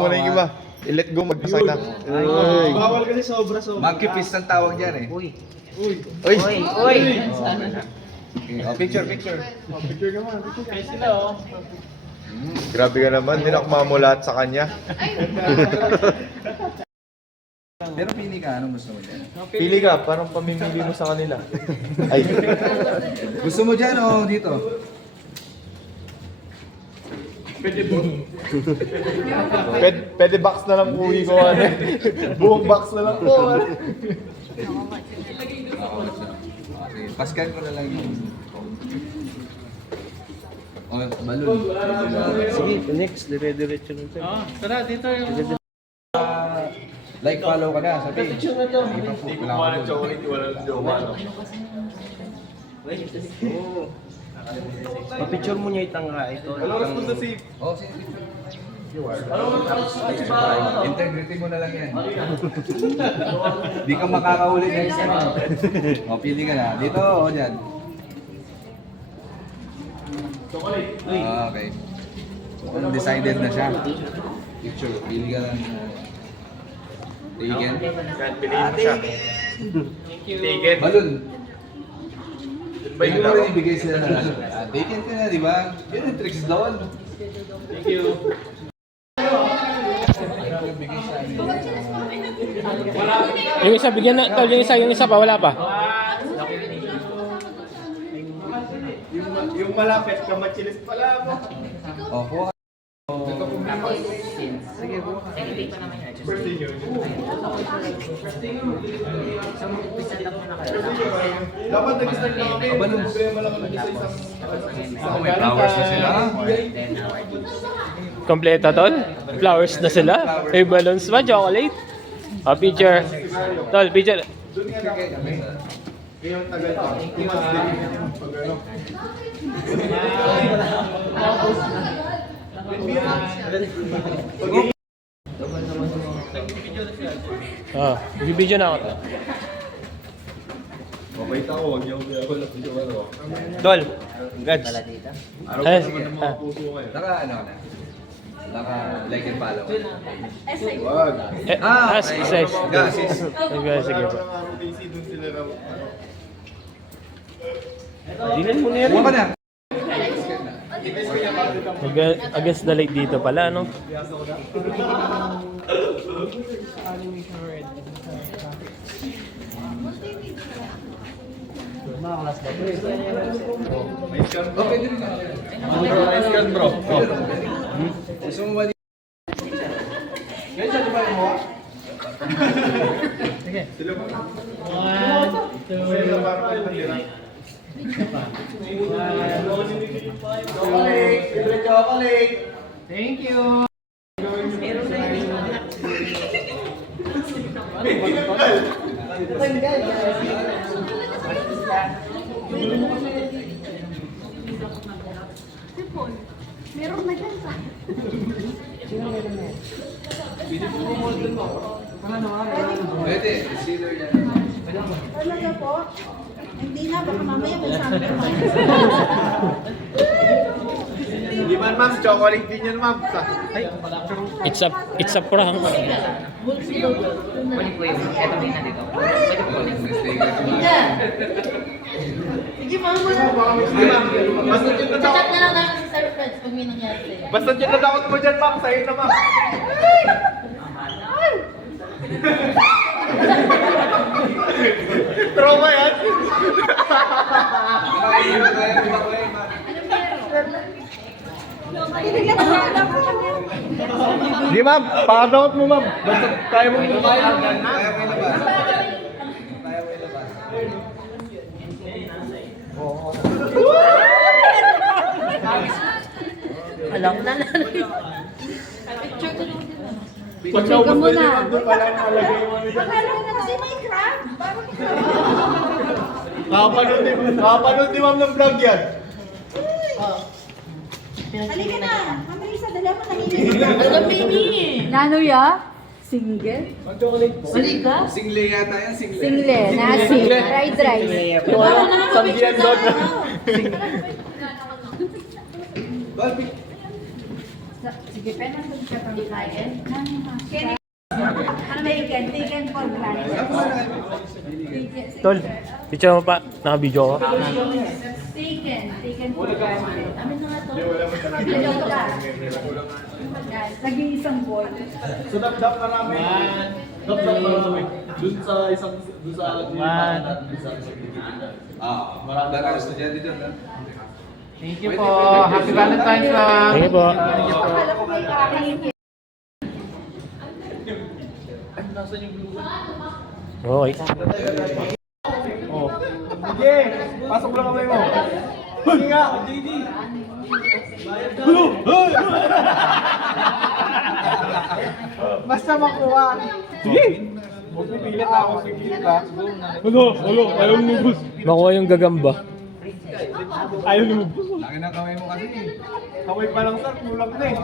muna yung iba. I-let go, magpasag na. Bawal kasi sobra-sobra. Monkey fist ang tawag dyan eh. Uy. Uy! Oh, picture. Picture naman. Kaya sila oh. Grabe ka naman, di na kumamulat sa kanya. Pero pili ka, anong gusto mo dyan? Pili ka, parang pamimili mo sa kanila. Ay, Gusto mo dyan o dito? pwede box na lang uwi ko. Ano. Buong box na lang po. Ano. Okay, paskan ko na lang yung... Oh, balon. Sige, next. Dire-diretso na tayo. Tara, dito yung... Like, follow ka na sa page. Hindi ko pa ng chocolate, wala ng jowa. Pa-picture mo niya itangka ito. Oh, sige. Integrity mo na lang yan. Di ka makakahuli next time. O, pili ka na. Dito o dyan. Okay. Decided na siya. Picture. Pili ka lang. Taken. Piliin mo siya. Taken. Balon. Pwede mo rin ibigay sila na taken ka na, di ba? Yan ang tricks doon. Thank you. Yung isa, bigyan na, tol, yung isa pa, wala pa. Yung malapit, kamachilis pala mo. Oh, kuha ka. First thing yun. Dapat nag-start na kami. Balon. Problema lang kami sa isang... May flowers na sila. Kompleto, tol. Flowers na sila. May balloons pa, chocolate. Oh, picture. Tol, picture. Doon nga lang kami. Ngayon tagal pa. Tumas din. Pag ano. Oh, bibidyo na ako. Mabait ako, huwag niyo ako lang video ano. Tol, gads. Araw ko naman ng mga puso kayo. Naka ano ka na? Naka like and follow. Wag. Size. Gasis. Sige, sige po. Araw PC, dun sila na ano. Dinan mo na yan. Kuha ka na. Against the light dito pala, no? Okay, din na. Nice gun bro. Gusto mo ba di? Guys, ano ba mo? Sige. Sila ba? 1, 2, sila parang nandira. Chocolate! Thank you! Meron na dyan sa... Pwede. Consider yan. Talaga po? Hindi na, baka mamaya may sample pa. Hindi man ma'am, chocolate din yan ma'am. It's a prank. Sige, mama. Basta dyan na Chat na lang namin si Sir Fred pag may nangyari sa'yo. Basta dyan na takot mo dyan ma'am, sa'yo na ma'am. Trauma yan. Hindi ma'am, pakadakot mo ma'am. Basta kaya mo mo kaya. Alam na lang. Picture ko lang din. Picture ka muna. Doon pala nalagay mo. Akala ko na kasi may crab. Parang Nakapanood ni ma'am ng vlog yan. halika na. Mama Lisa, dala mo nanginginig. Alam, baby. Nano ya? Single? Halika? Single yata yan, single. Single. Nasi. Fried rice. Sambihan doon. Dolphy. Si Sige, pero nandun ka pang client. Taken for granted. Tol, picture mo pa. Naka-video ko. Taken for granted. Amin na nga to. Hello ka. Yan, naging isang boy. So dap-dap ka namin. Dap-dap ka namin. Dun sa isang, dun sa Maraming mga estudyante dyan, ha? Thank you po. Happy Valentine's lang. Thank you po. Akala ko may kakainin. Okay. Oh. Sige, pasok mo lang kamay mo. Sige nga, JD. Basta makuha. Sige. Huwag pipilit na ako, pipilit ha. Ayaw lumubos. Makuha yung gagamba. Ayaw lumubos. Laki ng kamay mo kasi. Kamay pa lang sir, kulang na eh.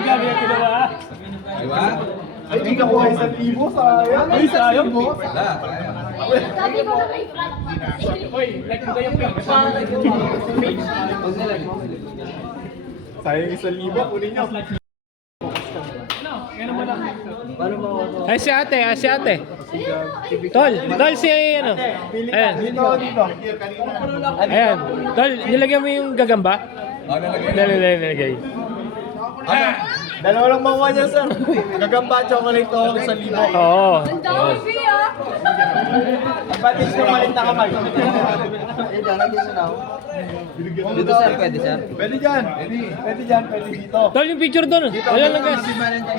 Gabi ang ginawa. Di ba? Ay, di nakuha 1,000, sayang. Ay, sayang po. Wala, kaya. Sayang 1,000, kunin nyo. Ay, si ate, si ate. Tol, si ano. Ayan. Dito, dito. Ayan. Tol, nilagyan mo yung gagamba? Ano lagay? Nilagay. Dalawa lang makuha niya sir. Gagamba, chocolate to, 1,000. Oo. Ang dami siya. Advantage ng malit na kamay. Dito sir, pwede sir. Pwede dyan. Pwede dyan, pwede dito. Tol, yung picture doon. Wala lang gas.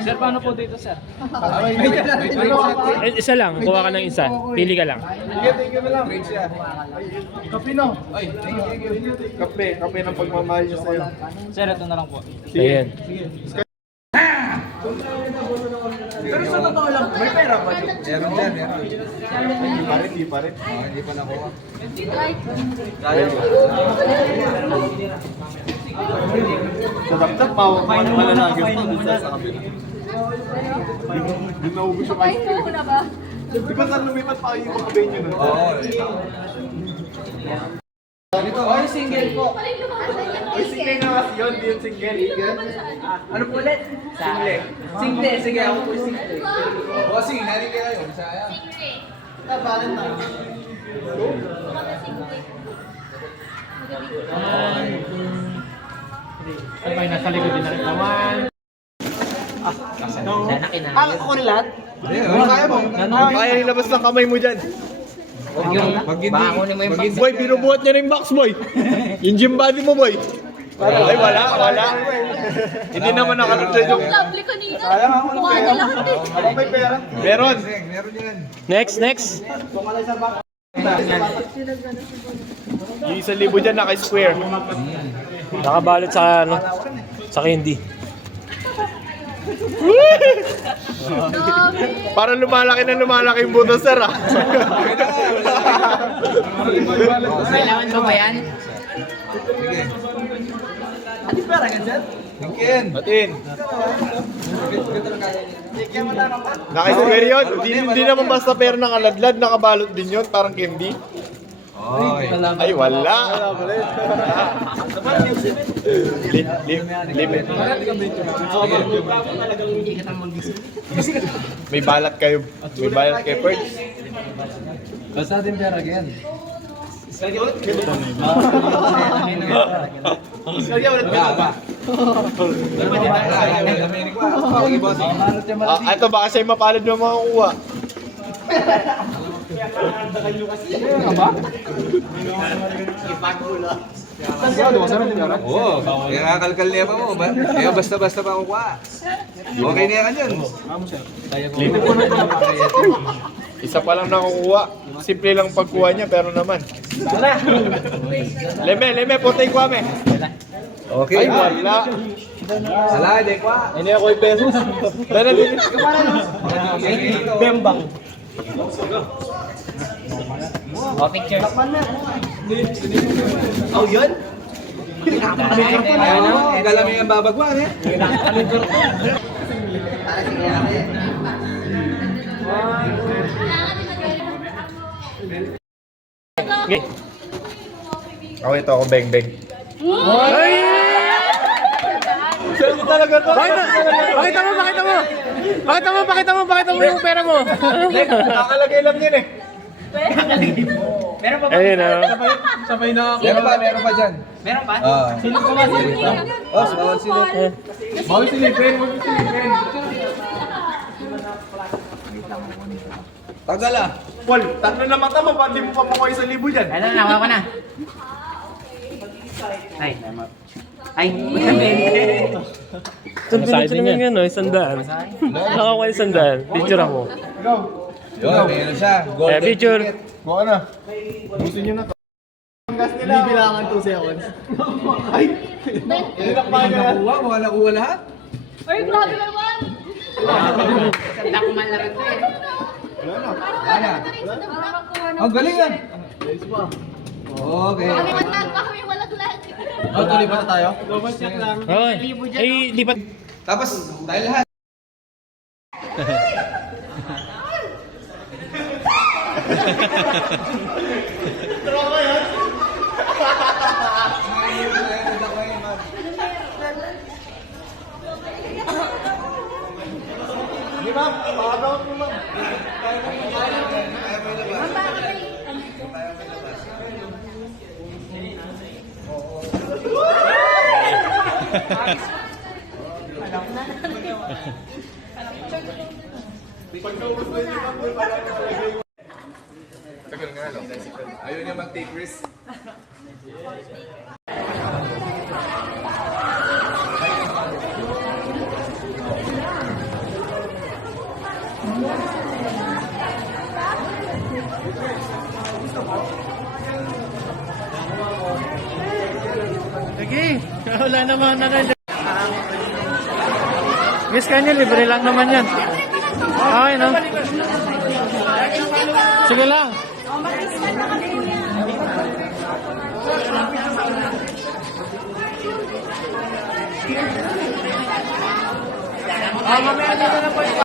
Sir, paano po dito sir? Isa lang, kuha ka ng isa. Pili ka lang. Thank you na lang. Kape no? Ay, thank you. Kape ng pagmamahal niya sa'yo. Sir, ito na lang po. Ayan. Pero sa totoo lang, may pera ba siya? Meron dyan, meron. Hindi pa rin. Hindi pa nakuha. Kaya po. Sa dapdap, malalagyan pa dun sa kabila. Hindi naubos yung ice cream. Ayun mo na ba? Di ba saan lumipat pa kayo yung mga venue nun? Oo. Ay, single po. Ay, single na kasi yun, di yun single. Ano po ulit? Single. Single, sige ako po single. Bossing, nari kayo. Bisaya. Ano kayo, nasa likod din natin naman. Ako ko lahat? Ano kaya mo? Kaya nilabas ng kamay mo dyan. Pag hindi, Boy, binubuhat niya na yung box, boy. Yung gym body mo, boy. Ay, wala. Hindi naman nakalutred yung... Lovely kanina. Mukha niya lahat eh. May pera? Meron. meron yan. Next. Yung 1,000 dyan, naka-square. Nakabalot sa ano, sa candy. Para lumalaki yung buto, sir, ah. Kailangan mo ba yan? Sige. Ano pera ka dyan? Tingkin. Batin. Naka-square yun. Hindi naman basta pera nakaladlad, nakabalot din yun, parang candy. Oy. Ay, wala. Limit. May balat kayo. Perch. Basta din pera yan. Ito baka sa'yo mapalad ng mga kuha. Oo, kaya kakalkal niya pa mo. Kaya basta-basta pa kukuha. Okay na yan yun. Isa pa lang nakukuha. Simple lang pagkuha niya, pero naman. Leme, puti ko me. Okay. Ay, wala. Sala, di kwa. Ini ako yung pesos. Dala din. Bembang. O, picture. Oh, yun? Ayaw naman, dalamin ang babagwan eh. Okay. Ako ito, ako beng. Ay! Sa'yo talaga to. Pakita mo yung pera mo. Kakalagay lang yun eh. Ayun na. Sabay na ako. Meron pa dyan. Meron pa? Oo. Sino ko ba sila? Oh, bawal sila. Bawal silipin. Tagal ah. Paul, tatlo na mata mo, ba't di mo pa makuha 1,000 dyan? Ano na, nakuha ko na. Ay. Ay. Masayad naman yan, no? 100. Nakakuha 100. Picture mo. Yun, meron siya. Golden Picture. ticket. Buka na. Busin nyo na to. Ang gas nila. Hindi bilangan 2 seconds. Ay! Tinakbahan nyo na. Mga nakuha lahat. Ay, grabe naman! Sanda ko man lang ito eh. Wala na. Ang galing ah. Okay. Kami malaglag. Tuloy ba na tayo? Okay. Ay, lipat. Tapos, tayo lahat. Di ba? Pakagawa mo lang. Tagal nga lang. Ayaw niya mag-take risk. Sige. Wala naman na rin. Miss kanya, libre lang naman yan. Okay, no? Sige lang. Mamaya dito na po.